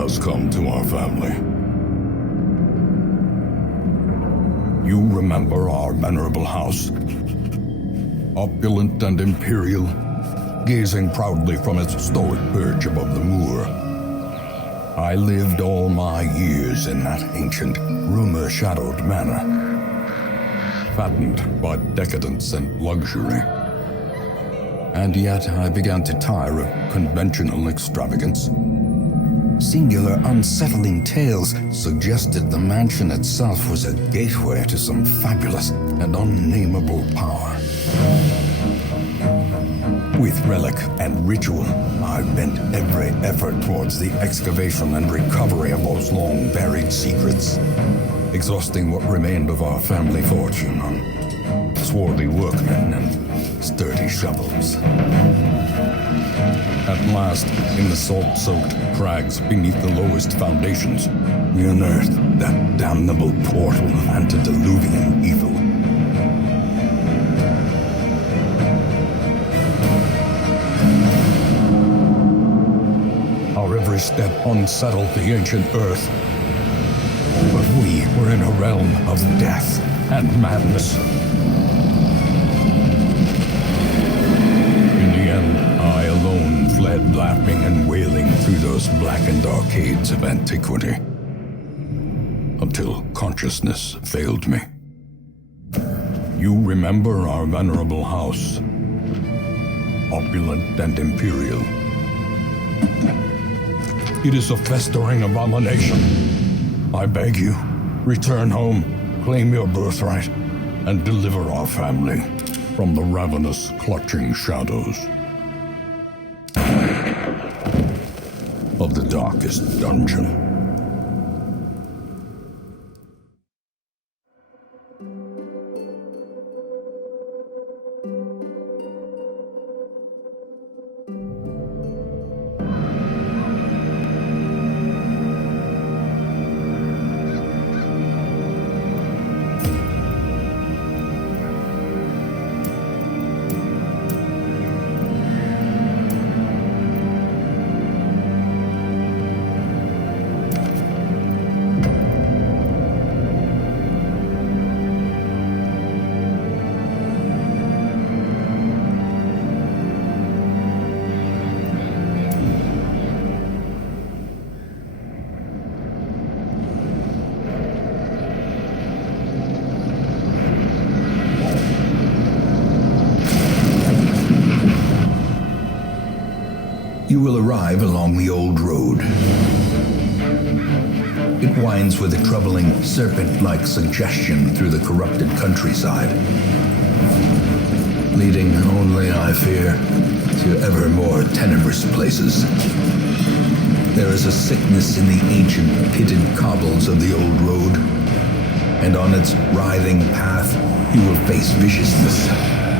has come to our family. You remember our venerable house, opulent and imperial, gazing proudly from its stoic perch above the moor. I lived all my years in that ancient, rumor-shadowed manor, fattened by decadence and luxury. And yet I began to tire of conventional extravagance. Singular, unsettling tales suggested the mansion itself was a gateway to some fabulous and unnameable power. With relic and ritual, I've bent every effort towards the excavation and recovery of those long-buried secrets, exhausting what remained of our family fortune on swarthy workmen and sturdy shovels. At last, in the salt-soaked crags beneath the lowest foundations, we unearthed that damnable portal of antediluvian evil. Our every step unsettled the ancient earth, but we were in a realm of death and madness. In the end, I alone fled laughing and wailing through those blackened arcades of antiquity, until consciousness failed me. You remember our venerable house, opulent and imperial. It is a festering abomination. I beg you, return home, claim your birthright, and deliver our family from the ravenous, clutching shadows of the darkest dungeon. You will arrive along the old road. It winds with a troubling, serpent-like suggestion through the corrupted countryside, leading only, I fear, to ever more tenebrous places. There is a sickness in the ancient, pitted cobbles of the old road, and on its writhing path, you will face viciousness,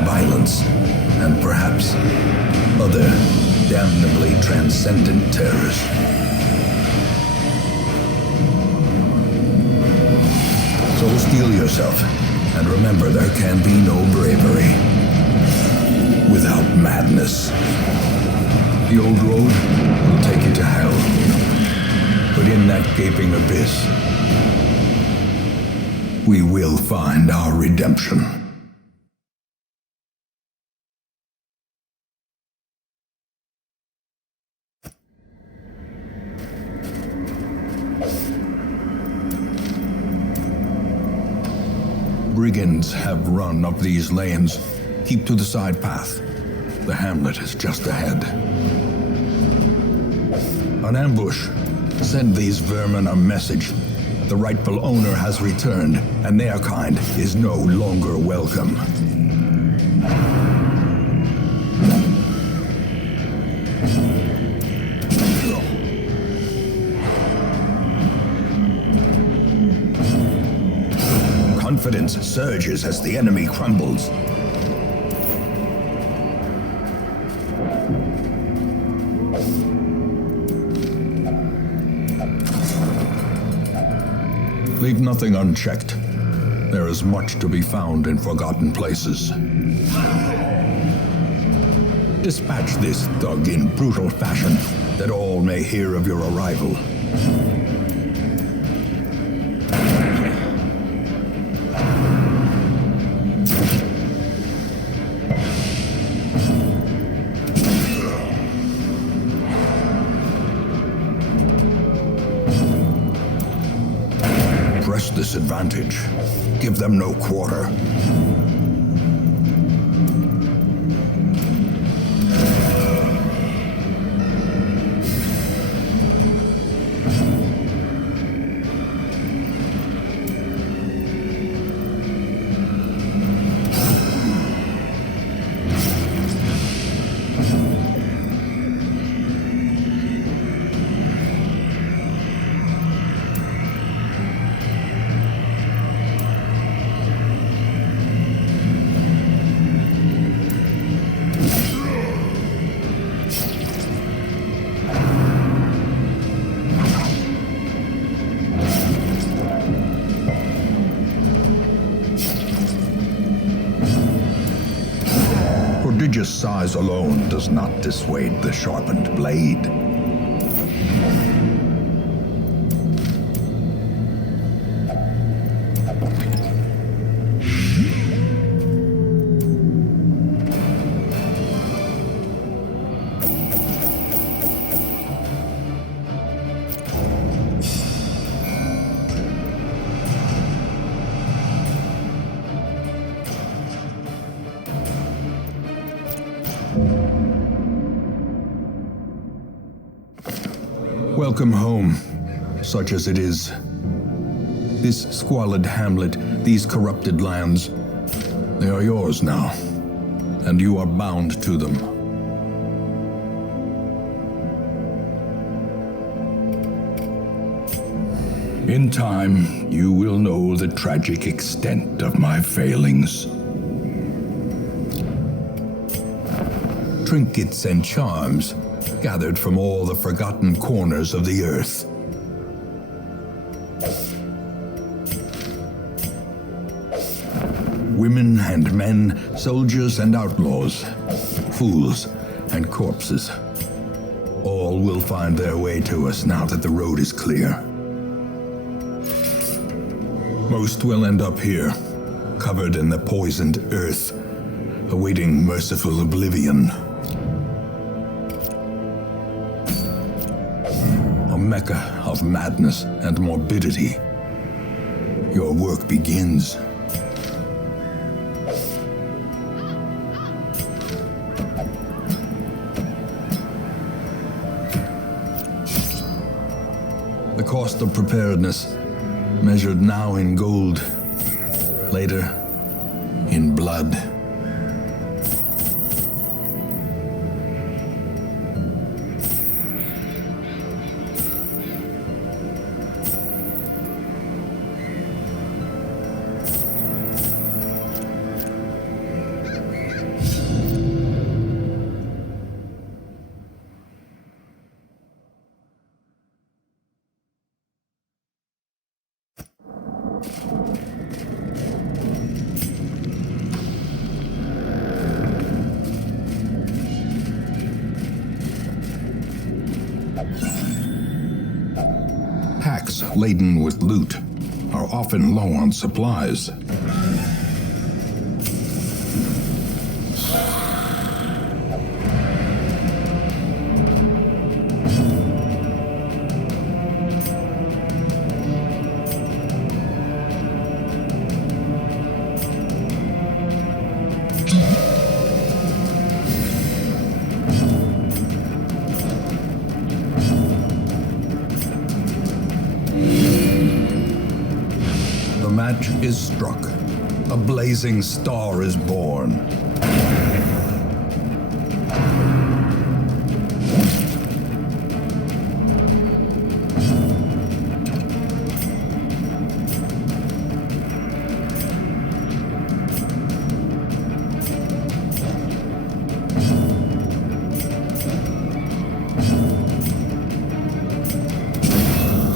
violence, and perhaps other damnably transcendent terrors. So steel yourself, and remember there can be no bravery without madness. The old road will take you to hell, but in that gaping abyss, we will find our redemption. Brigands have run up these lanes. Keep to the side path. The hamlet is just ahead. An ambush. Send these vermin a message. The rightful owner has returned, and their kind is no longer welcome. Confidence surges as the enemy crumbles. Leave nothing unchecked. There is much to be found in forgotten places. Dispatch this thug in brutal fashion, that all may hear of your arrival Press this advantage. Give them no quarter. Prodigious size alone does not dissuade the sharpened blade. Welcome home, such as it is. This squalid hamlet, these corrupted lands, they are yours now, and you are bound to them. In time, you will know the tragic extent of my failings. Trinkets and charms gathered from all the forgotten corners of the earth. Women and men, soldiers and outlaws, fools and corpses. All will find their way to us now that the road is clear. Most will end up here, covered in the poisoned earth, awaiting merciful oblivion. A mecca of madness and morbidity. Your work begins. The cost of preparedness, measured now in gold, later in blood. Packs laden with loot are often low on supplies. The match is struck. A blazing star is born.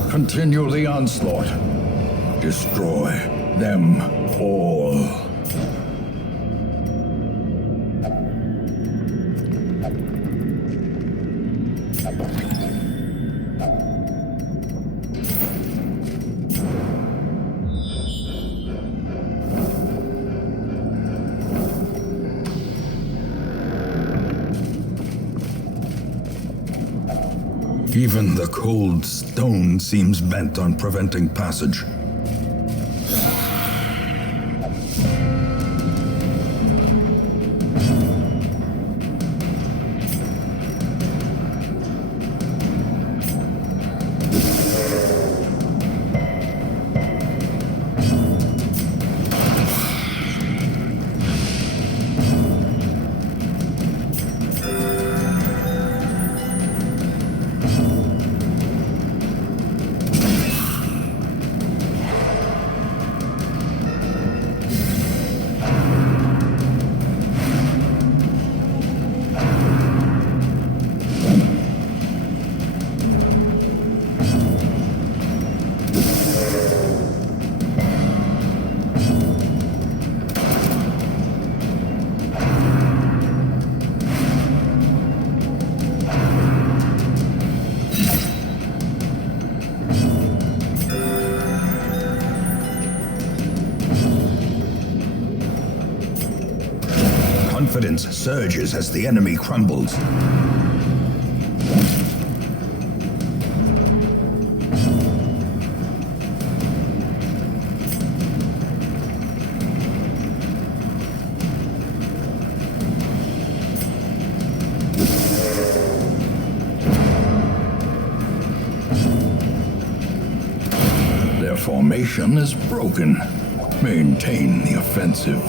Continue the onslaught. Destroy them all. Even the cold stone seems bent on preventing passage. Confidence surges as the enemy crumbles. Their formation is broken. Maintain the offensive.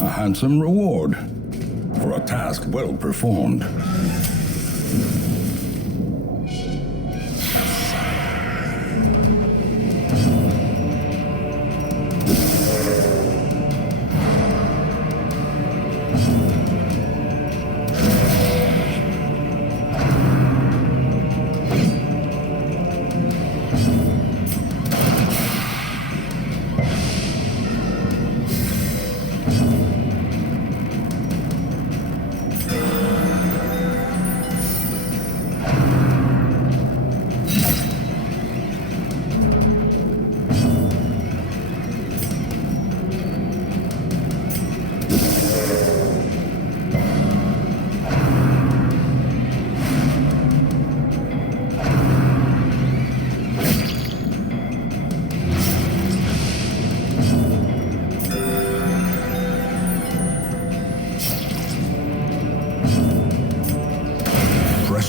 A handsome reward for a task well performed.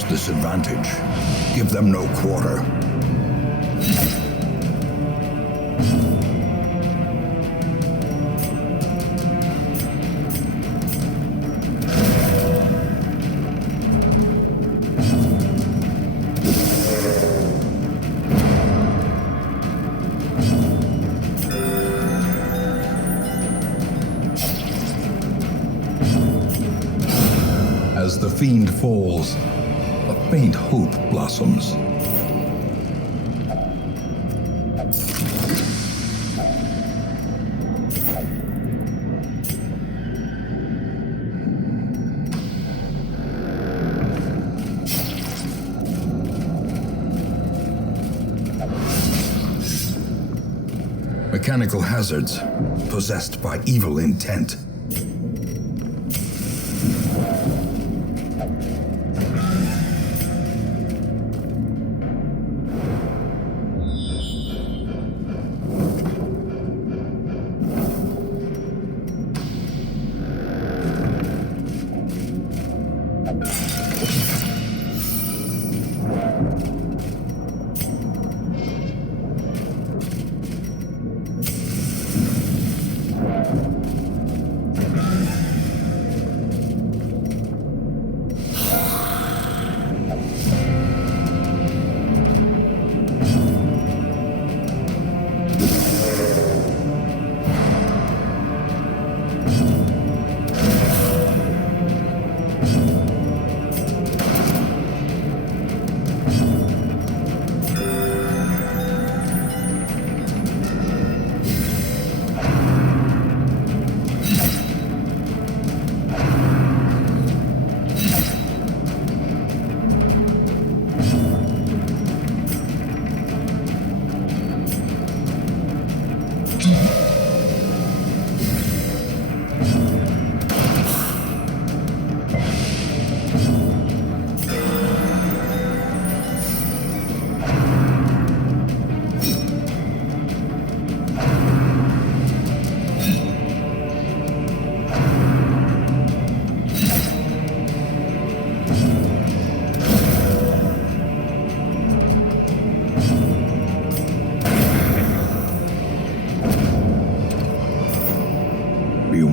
Disadvantage. Give them no quarter. As the fiend falls, a faint hope blossoms. Mechanical hazards, possessed by evil intent.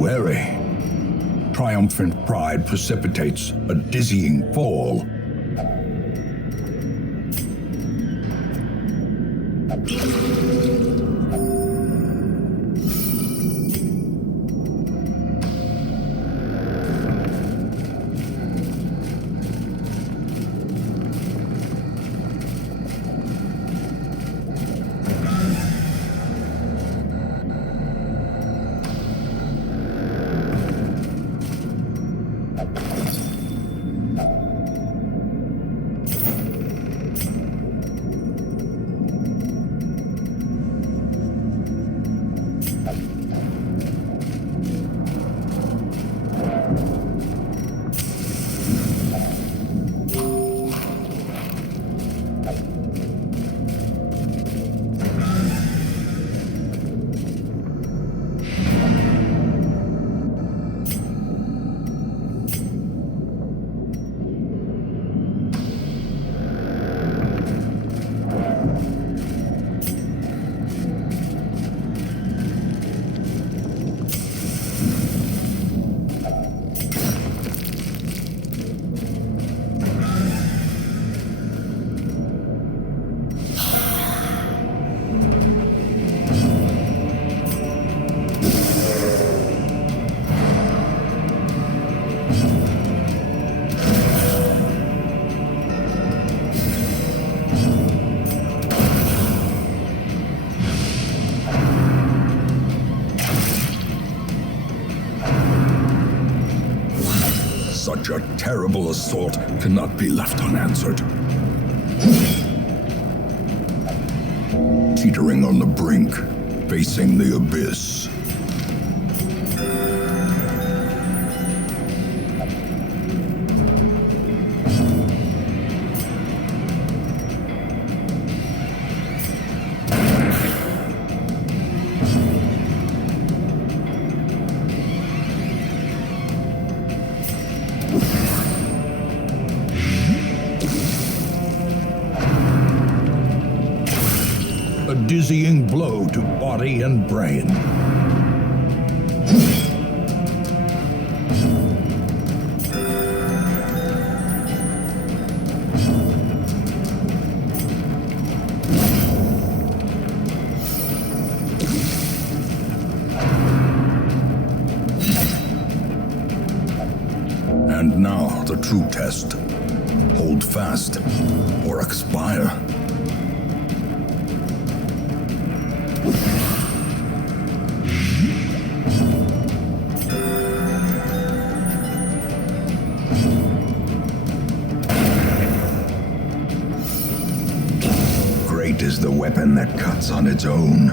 wary. Triumphant pride precipitates a dizzying fall. Such a terrible assault cannot be left unanswered. Teetering on the brink, facing the abyss. A dizzying blow to body and brain. And now the true test. Hold fast or expire. Great is the weapon that cuts on its own.